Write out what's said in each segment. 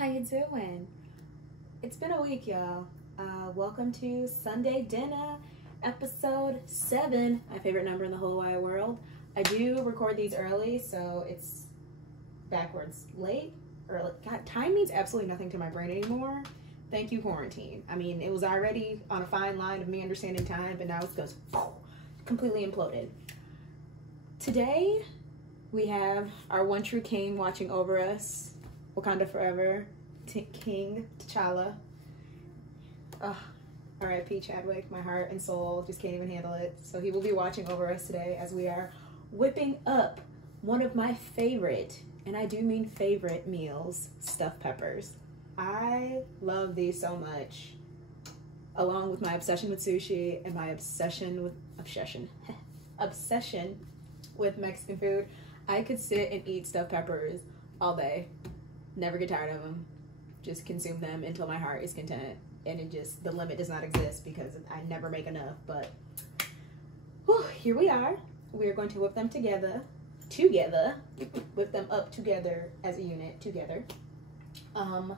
How you doing? It's been a week, y'all. Welcome to Sunday Dinner, episode 7, my favorite number in the whole wide world. I do record these early, so it's backwards. Late? Early. God, time means absolutely nothing to my brain anymore. Thank you, quarantine. I mean, it was already on a fine line of me understanding time, but now it goes completely imploded. Today, we have our one true king watching over us. Wakanda forever. King T'Challa. R.I.P. Chadwick. My heart and soul just can't even handle it. So he will be watching over us today as we are whipping up one of my favorite, and I do mean favorite meals, stuffed peppers. I love these so much, along with my obsession with sushi and my obsession with Mexican food. I could sit and eat stuffed peppers all day, never get tired of them, just consume them until my heart is content, and it just, the limit does not exist because I never make enough. But whew, here we are. We are going to whip them together, whip them up together as a unit together. I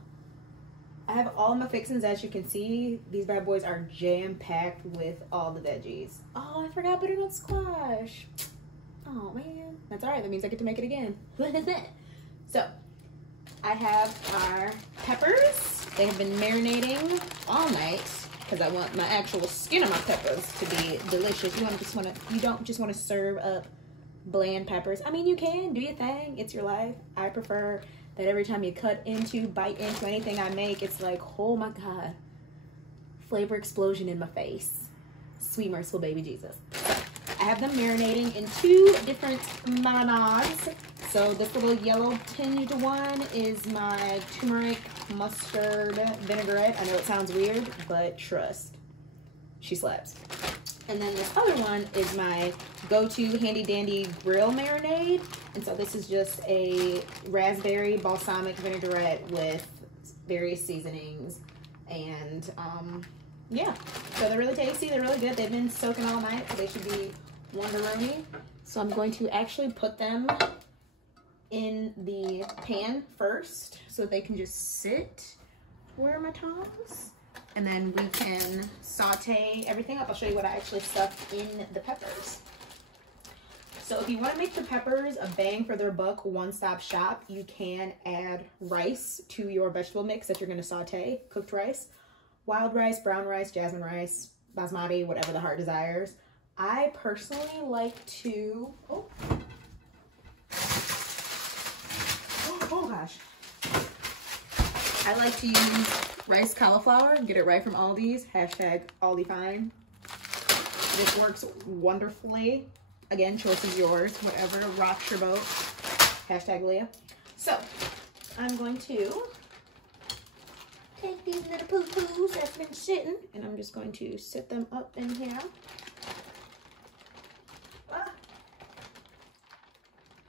have all my fixings, as you can see. These bad boys are jam-packed with all the veggies. Oh, I forgot butternut squash. Oh man, that's all right. That means I get to make it again. So I have our peppers. They have been marinating all night because I want my actual skin of my peppers to be delicious. You don't just want to serve up bland peppers. I mean, you can do your thing. It's your life. I prefer that every time you bite into anything I make, it's like, oh my God, flavor explosion in my face. Sweet merciful baby Jesus. I have them marinating in 2 different marinades. So this little yellow tinged one is my turmeric mustard vinaigrette. I know it sounds weird, but trust, she slaps. And then this other one is my go-to handy dandy grill marinade. And so this is just a raspberry balsamic vinaigrette with various seasonings. And yeah, so they're really tasty, they're really good. They've been soaking all night, so they should be wonderoomy. So I'm going to actually put them in the pan first so they can just sit. Where are my tongs? And then we can saute everything up. I'll show you what I actually stuffed in the peppers. So if you want to make the peppers a bang for their buck, one-stop shop, you can add rice to your vegetable mix that you're going to saute, cooked rice. Wild rice, brown rice, jasmine rice, basmati, whatever the heart desires. I personally like to, oh gosh. I like to use rice cauliflower, get it right from Aldi's, hashtag Aldi fine. This works wonderfully. Again, choice is yours, whatever rocks your boat, hashtag Leah. So, I'm going to take these little poo-poos that's been sitting, and I'm just going to sit them up in here.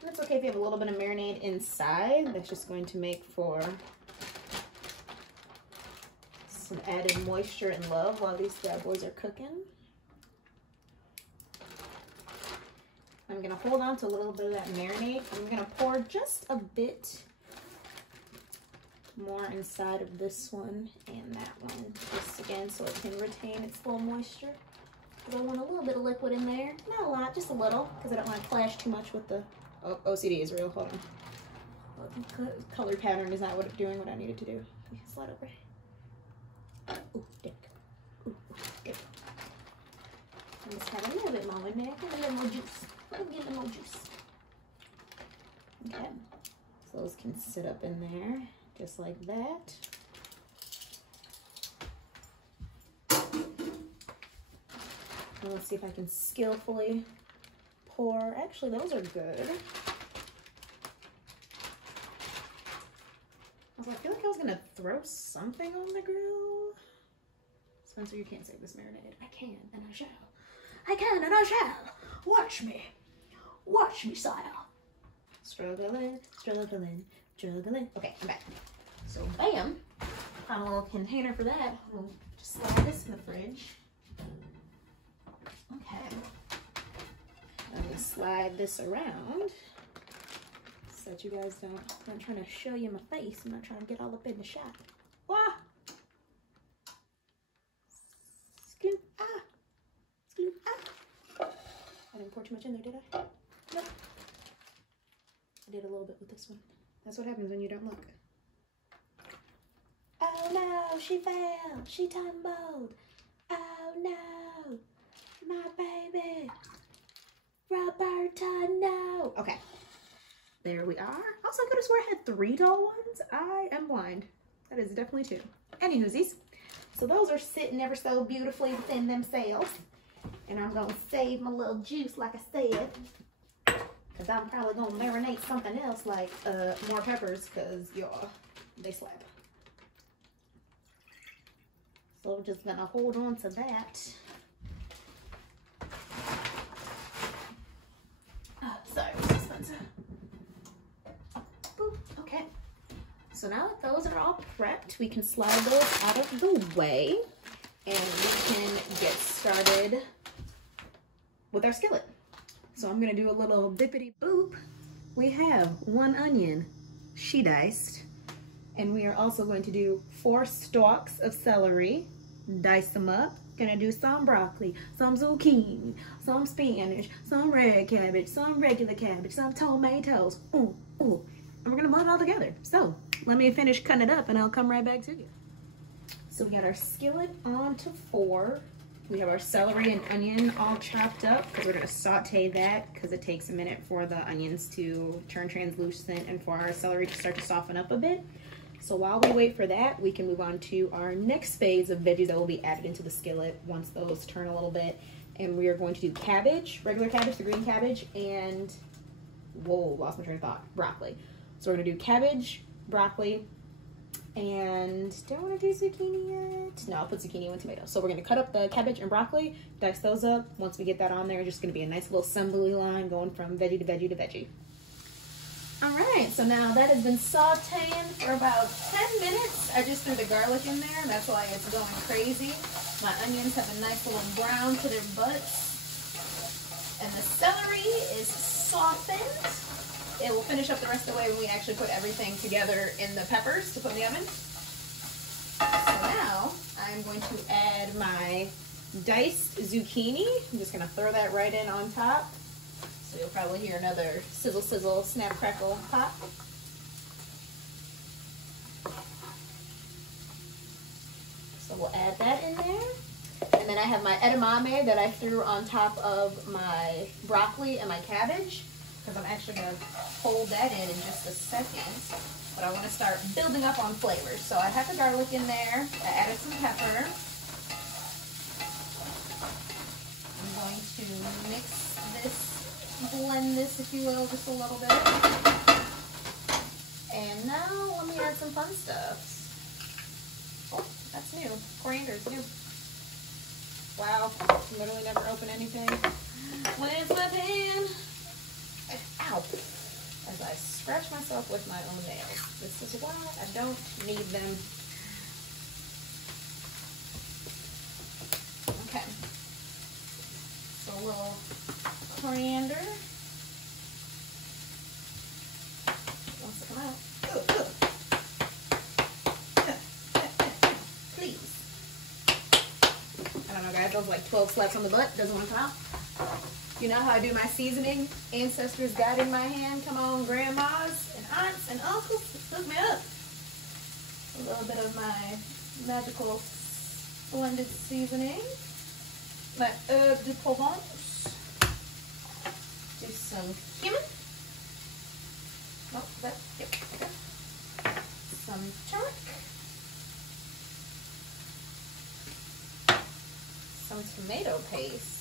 It's okay if you have a little bit of marinade inside. That's just going to make for some added moisture and love while these bad boys are cooking. I'm gonna hold on to a little bit of that marinade. I'm gonna pour just a bit more inside of this one and that one, just again so it can retain its full moisture. But I want a little bit of liquid in there, not a lot, just a little, because I don't want to clash too much with the OCD is real. Hold on. The color pattern is not doing what I needed to do. Slide over. Ooh, dick. Ooh, good. I'm just having a little bit more in there. Get a little more juice. Let me get a little more juice. Okay. So those can sit up in there just like that. And let's see if I can skillfully pour. Actually, those are good. I feel like I was gonna throw something on the grill. Spencer, you can't save this marinade. I can, and I shall. I can, and I shall. Watch me. Watch me, sire. Struggling, struggling, struggling. Okay, I'm back. So, bam. Found a little container for that. We'll just slide this in the fridge. Okay. Let me slide this around. so that you guys don't, I'm not trying to show you my face. I'm not trying to get all up in the shot. Wah! Scoop, ah! Scoop, ah! I didn't pour too much in there, did I? Nope. I did a little bit with this one. That's what happens when you don't look. Oh no, she fell. She tumbled. Oh no, my baby. Roberta, no. Okay, there we are. Also, I could have swore I had 3 doll ones. I am blind. That is definitely 2. Anywhoosies. So those are sitting ever so beautifully within themselves. And I'm going to save my little juice, like I said. Because I'm probably going to marinate something else, like more peppers, because y'all, they slap. So we're just going to hold on to that. Oh, sorry, this one's boop. Okay. So now that those are all prepped, we can slide those out of the way. And we can get started with our skillet. So I'm gonna do a little bippity boop. We have 1 onion, she diced, and we are also going to do 4 stalks of celery, dice them up. Gonna do some broccoli, some zucchini, some spinach, some red cabbage, some regular cabbage, some tomatoes. Ooh, ooh. And we're gonna mull it all together. So let me finish cutting it up and I'll come right back to you. So we got our skillet on to 4. We have our celery and onion all chopped up because we're going to saute that because it takes a minute for the onions to turn translucent and for our celery to start to soften up a bit. So while we wait for that, we can move on to our next phase of veggies that will be added into the skillet once those turn a little bit. And we are going to do cabbage, regular cabbage, the green cabbage, and, whoa, lost my train of thought, broccoli. So we're going to do cabbage, broccoli, and do I want to do zucchini yet? No, I'll put zucchini and tomato. So we're going to cut up the cabbage and broccoli, dice those up. Once we get that on there, it's just going to be a nice little assembly line going from veggie to veggie to veggie. All right, so now that has been sauteing for about 10 minutes. I just threw the garlic in there. That's why it's going crazy. My onions have a nice little brown to their butts. And the celery is softened. It will finish up the rest of the way when we actually put everything together in the peppers to put in the oven. So now I'm going to add my diced zucchini. I'm just going to throw that right in on top. So you'll probably hear another sizzle, sizzle, snap, crackle, pop. So we'll add that in there. And then I have my edamame that I threw on top of my broccoli and my cabbage, because I'm actually going to fold that in just a second. But I want to start building up on flavors. So I have the garlic in there. I added some pepper. I'm going to mix this, blend this, if you will, just a little bit. And now let me add some fun stuff. Oh, that's new. Coriander is new. Wow, literally never open anything with my pan. Ow. As I scratch myself with my own nails. This is why I don't need them. Okay. So a little coriander. Wants to come out. Ooh, ooh. Please. I don't know, guys. Those like 12 slaps on the butt. Doesn't want to come out. You know how I do my seasoning? Ancestors guiding my hand. Come on, grandmas and aunts and uncles, hook me up. A little bit of my magical blended seasoning. My herbe de Provence. Do some cumin. Oh, that, yep, okay. Some turmeric. Some tomato paste.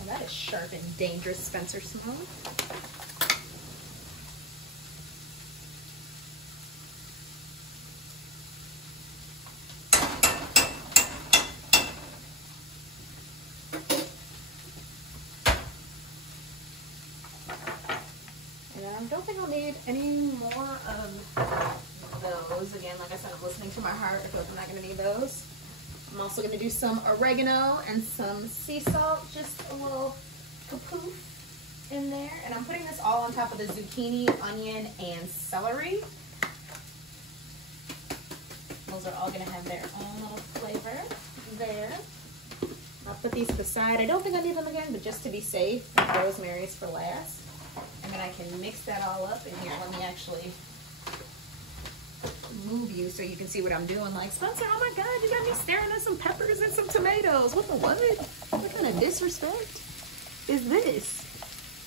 Oh, that is sharp and dangerous, Spencer Simone. And I don't think I'll need any more of those. Again, like I said, I'm listening to my heart. I feel like I'm not going to need those. I'm also going to do some oregano and some sea salt, just a little kapoof. in there. And I'm putting this all on top of the zucchini, onion, and celery. Those are all gonna have their own little flavor there. I'll put these to the side. I don't think I need them again, but just to be safe, rosemary's for last. And then I can mix that all up in here. Let me actually move you so you can see what I'm doing. Like, Spencer, oh my God, you got me staring at some peppers and some tomatoes. What the what? What kind of disrespect is this?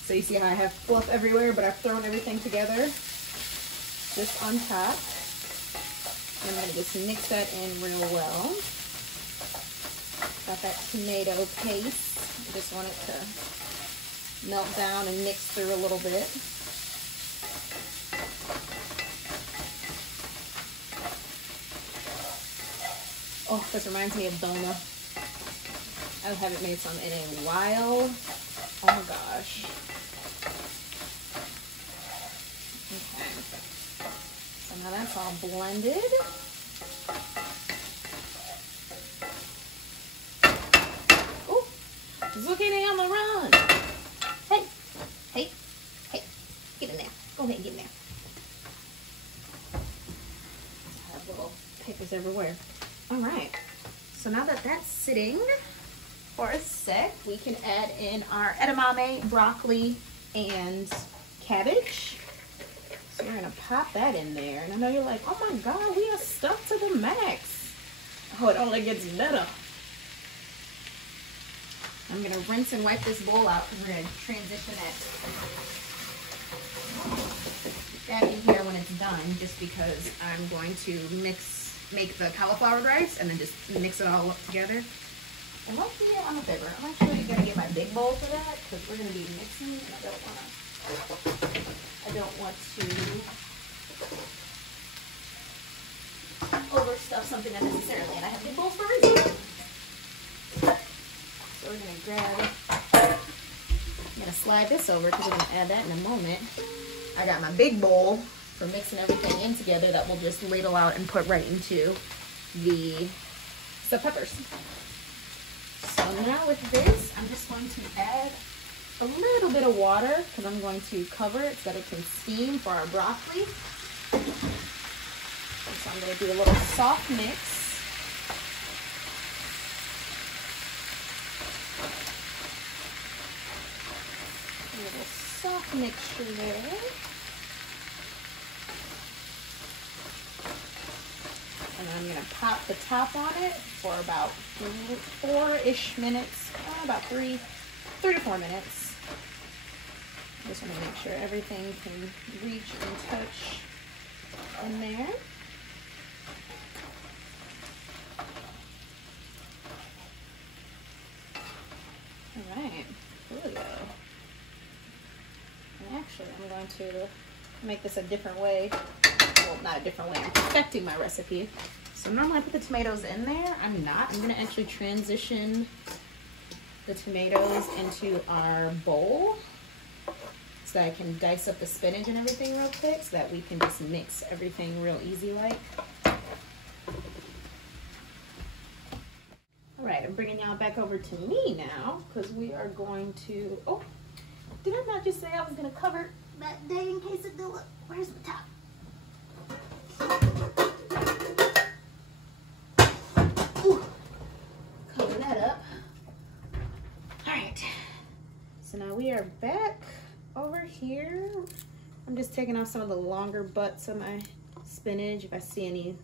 So you see how I have fluff everywhere, but I've thrown everything together just on top. And I'm gonna just mix that in real well. Got that tomato paste. I just want it to melt down and mix through a little bit. Oh, this reminds me of doma. I haven't made some in a while. Oh my gosh. Okay. So now that's all blended. Oh, zucchini on the run. Hey, hey, hey, get in there. Go ahead, get in there. I have little papers everywhere. All right, so now that that's sitting for a sec, we can add in our edamame, broccoli, and cabbage. So we're gonna pop that in there. And I know you're like, oh my God, we are stuffed to the max. Oh, it only gets better. I'm gonna rinse and wipe this bowl out because we're gonna transition it back in here when it's done, just because I'm going to make the cauliflower rice and then just mix it all up together. And let's see, I'm a favor. I'm actually gonna get my big bowl for that because we're gonna be mixing, and I don't want to overstuff something unnecessarily, and I have big bowls for a reason. So we're gonna grab, I'm gonna slide this over because we're gonna add that in a moment. I got my big bowl for mixing everything in together that we'll just ladle out and put right into the peppers. So now with this, I'm just going to add a little bit of water because I'm going to cover it so that it can steam for our broccoli. So I'm going to do a little soft mix. A little soft mixture there. And I'm going to pop the top on it for about 4-ish minutes, about 3 to 4 minutes. Just want to make sure everything can reach and touch in there. All right, here we go. And actually, I'm going to make this a different way. Well, not a different way, I'm perfecting my recipe. So normally I put the tomatoes in there. I'm not. I'm gonna actually transition the tomatoes into our bowl so that I can dice up the spinach and everything real quick so that we can just mix everything real easy like. All right, I'm bringing y'all back over to me now because we are going to, oh, did I not just say I was gonna cover that dang quesadilla? Where's the top? Ooh, cover that up. All right, so now we are back over here. I'm just taking off some of the longer butts of my spinach. If I see any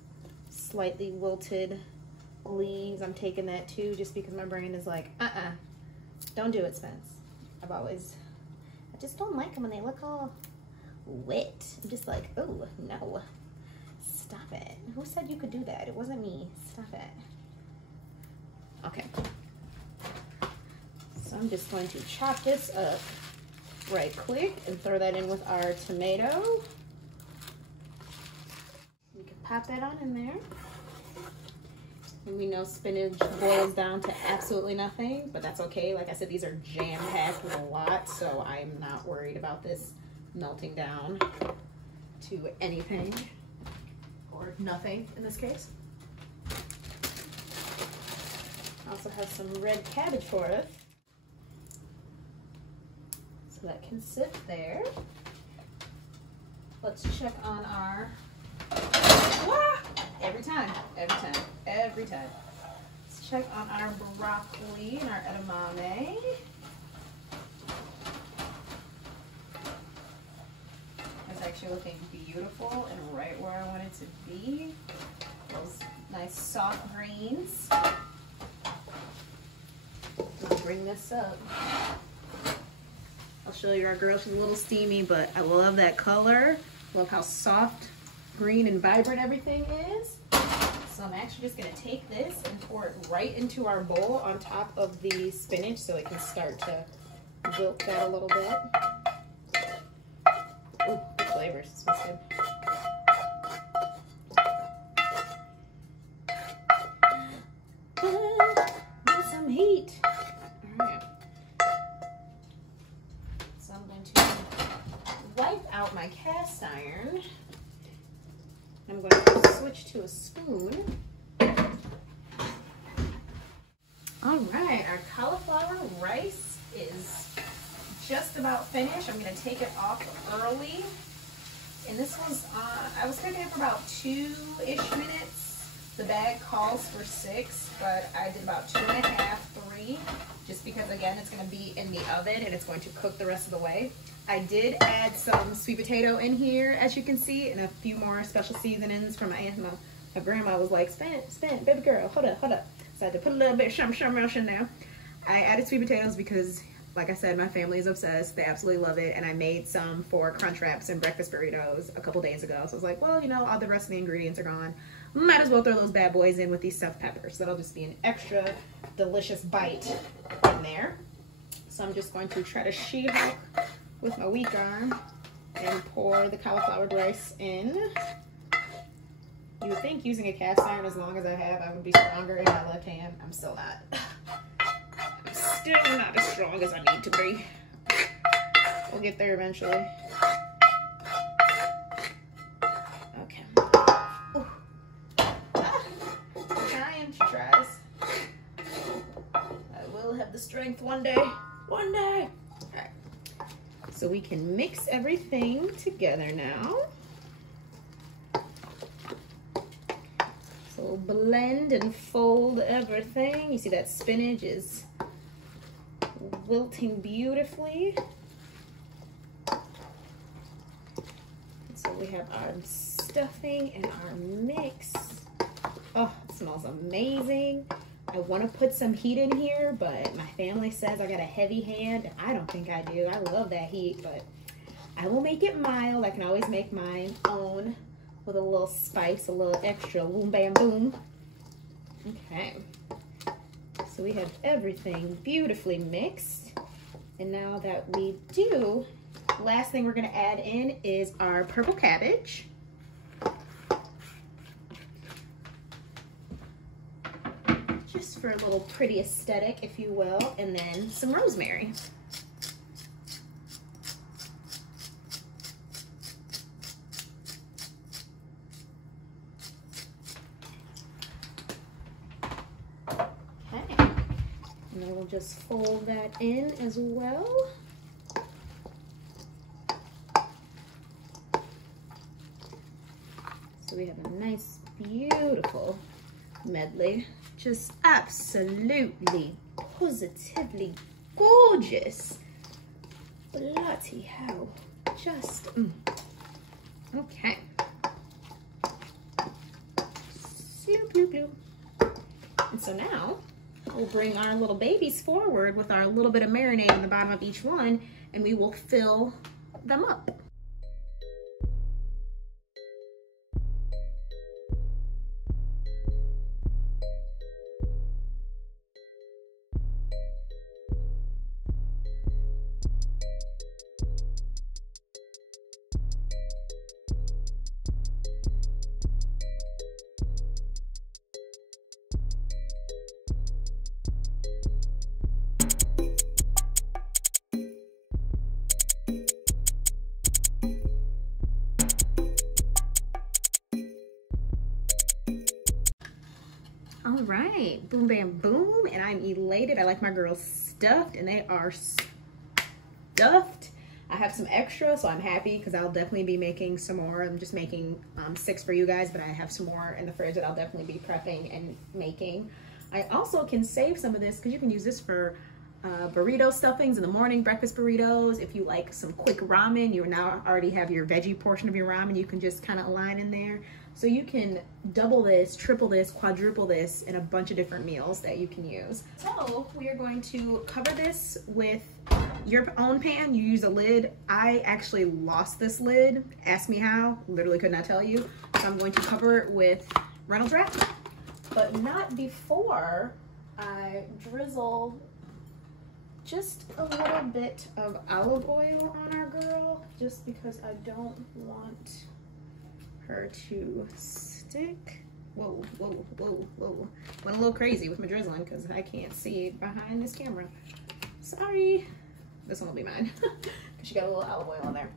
slightly wilted leaves, I'm taking that too, just because my brain is like, don't do it, Spence. I just don't like them when they look all wet. I'm just like, oh, no. Stop it. Who said you could do that? It wasn't me. Stop it. Okay. So I'm just going to chop this up right quick and throw that in with our tomato. You can pop that on in there. And we know spinach boils down to absolutely nothing, but that's okay. Like I said, these are jam-packed with a lot, so I'm not worried about this melting down to anything. Or nothing in this case. I also have some red cabbage for us. So So that can sit there. Let's check on our, every time. Let's check on our broccoli and our edamame. It's actually looking beautiful and right where I want it to be. Those nice soft greens. Let's bring this up. I'll show you our girl. She's a little steamy, but I love that color. Love how soft, green, and vibrant everything is. So I'm actually just gonna take this and pour it right into our bowl on top of the spinach so it can start to wilt that a little bit. Ooh, good flavors. This smells good. Got some heat. All right. So I'm going to wipe out my cast iron. I'm going to switch to a spoon. All right, our cauliflower rice is just about finished. I'm going to take it off early. And this was, I was cooking it for about 2-ish minutes. The bag calls for 6, but I did about 2.5, 3, just because again, it's going to be in the oven and it's going to cook the rest of the way. I did add some sweet potato in here, as you can see, and a few more special seasonings from my aunt. My grandma was like, spin, baby girl, hold up. So I had to put a little bit of shum in there. I added sweet potatoes because, like I said, my family is obsessed. They absolutely love it. And I made some for crunch wraps and breakfast burritos a couple days ago. So I was like, well, you know, all the rest of the ingredients are gone. Might as well throw those bad boys in with these stuffed peppers. That'll just be an extra delicious bite in there. So I'm just going to try to sheet out with my weak arm and pour the cauliflower rice in. You would think using a cast iron as long as I have, I would be stronger in my left hand. I'm still not. I'm still not as strong as I need to be. We'll get there eventually. Okay. Ooh. Trying, she tries. I will have the strength one day. One day. All right. So we can mix everything together now. So blend and fold everything. You see that spinach is wilting beautifully. So we have our stuffing and our mix. Oh, it smells amazing. I want to put some heat in here, but my family says I got a heavy hand. I don't think I do. I love that heat, but I will make it mild. I can always make mine own with a little spice, a little extra boom, bam, boom. Okay. So we have everything beautifully mixed. And now that we do, last thing we're going to add in is our purple cabbage. Just for a little pretty aesthetic, if you will, and then some rosemary. Okay, and then we'll just fold that in as well. So we have a nice, beautiful medley. Just absolutely, positively gorgeous. Bloody hell. Just, Okay. And so now, we'll bring our little babies forward with our little bit of marinade on the bottom of each one, and we will fill them up. All right, boom, bam, boom, and I'm elated. I like my girls stuffed, and they are stuffed have some extra, so I'm happy because I'll definitely be making some more. I'm just making 6 for you guys, but I have some more in the fridge that I'll definitely be prepping and making. I also can save some of this because you can use this for burrito stuffings in the morning, breakfast burritos. If you like some quick ramen, you now already have your veggie portion of your ramen. You can just kind of align in there. So you can double this, triple this, quadruple this in a bunch of different meals that you can use. So we are going to cover this with your own pan. You use a lid. I actually lost this lid. Ask me how, literally could not tell you. So I'm going to cover it with Reynolds wrap, but not before I drizzle just a little bit of olive oil on our girl, just because I don't want her to stick. Whoa, whoa, whoa, whoa. Went a little crazy with my drizzling because I can't see behind this camera. Sorry. This one will be mine because she got a little olive oil on there.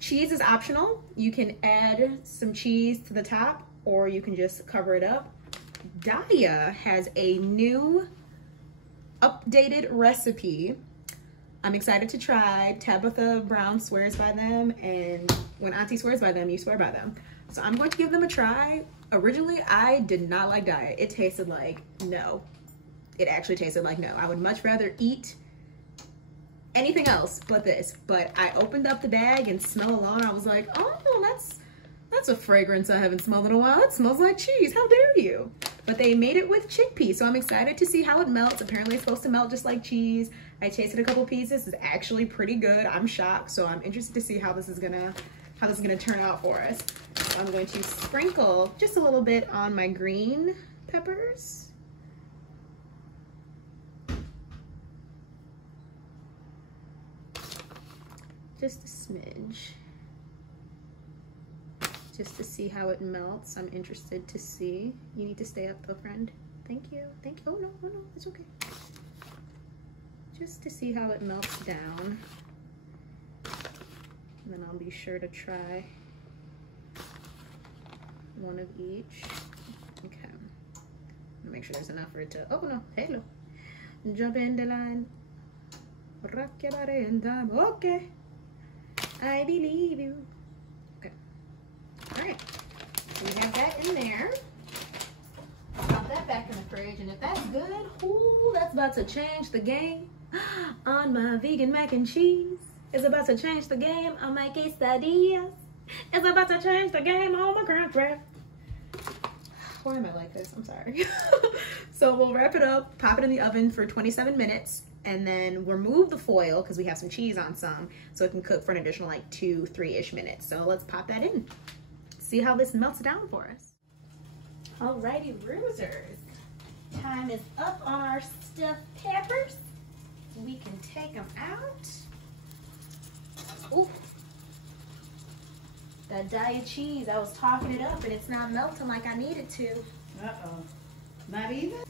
Cheese is optional. You can add some cheese to the top or you can just cover it up. Daya has a new updated recipe I'm excited to try. Tabitha Brown swears by them, and when Auntie swears by them, you swear by them. So I'm going to give them a try. Originally, I did not like Daya. It tasted like no. It actually tasted like no. I would much rather eat anything else but this. But I opened up the bag and smell alone. I was like, oh, that's a fragrance I haven't smelled in a while. It smells like cheese. How dare you? But they made it with chickpeas, so I'm excited to see how it melts. Apparently it's supposed to melt just like cheese. I tasted a couple pieces. It's actually pretty good. I'm shocked, so I'm interested to see how this is gonna turn out for us. So I'm going to sprinkle just a little bit on my green peppers. Just a smidge. Just to see how it melts. I'm interested to see. You need to stay up though, friend. Thank you. Thank you. Oh no, it's okay. Just to see how it melts down. And then I'll be sure to try one of each. Okay. I'm gonna make sure there's enough for it to, oh no, hello. Jump in the line. Rock your body in time. Okay. I believe you. All right, so we have that in there. Pop that back in the fridge, and if that's good, ooh, that's about to change the game on my vegan mac and cheese. It's about to change the game on my quesadillas. It's about to change the game on my crunch wrap. Why am I like this? I'm sorry. So we'll wrap it up, pop it in the oven for 27 minutes, and then remove the foil because we have some cheese on some, so it can cook for an additional like 2-3-ish minutes. So let's pop that in. See how this melts down for us. Alrighty, bruisers. Time is up on our stuffed peppers. We can take them out. Ooh. That Daya cheese, I was talking it up and it's not melting like I need it to. Uh-oh. Not even?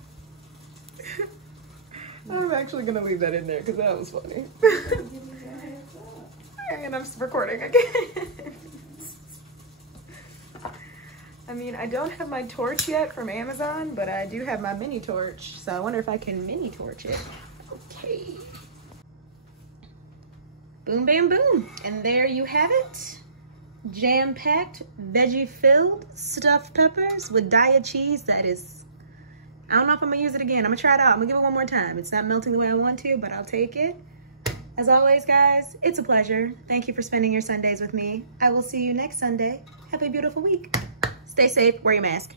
I'm actually gonna leave that in there because that was funny. And I'm recording again. I mean, I don't have my torch yet from Amazon, but I do have my mini torch. So I wonder if I can mini torch it. Okay. Boom, bam, boom. And there you have it. Jam-packed, veggie-filled stuffed peppers with Daya cheese. That is, I don't know if I'm gonna use it again. I'm gonna try it out. I'm gonna give it one more time. It's not melting the way I want to, but I'll take it. As always, guys, it's a pleasure. Thank you for spending your Sundays with me. I will see you next Sunday. Have a beautiful week. Stay safe, wear your mask.